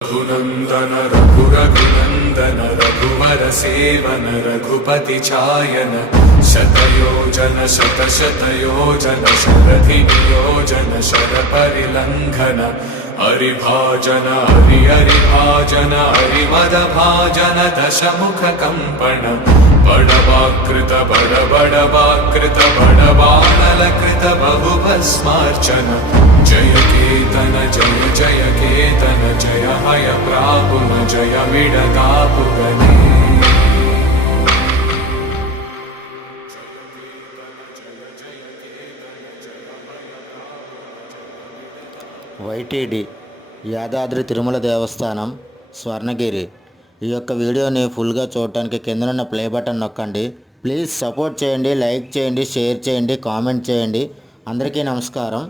रघुनंदन रघुरघुनंदन रघुवर seven Raghupati चायन शतयोजन शतशतयोजन शरधि नियोजन शरपरिलंघन हरिभाजन हरिभाजन हरिमदभाजन दशमुख कंपन बड़वाकृत बड़बड़वाकृत बड़बाणलकृत बहुभस्मार्चन जय केतन जय केतन जय हय प्रापुन जय विडदापुगने వైటీడీ యాదాద్రి తిరుమల దేవస్థానం స్వర్ణగిరి. ఈ యొక్క వీడియోని ఫుల్గా చూడటానికి కిందనున్న ప్లే బటన్ నొక్కండి. ప్లీజ్ సపోర్ట్ చేయండి, లైక్ చేయండి, షేర్ చేయండి, కామెంట్ చేయండి. అందరికీ నమస్కారం.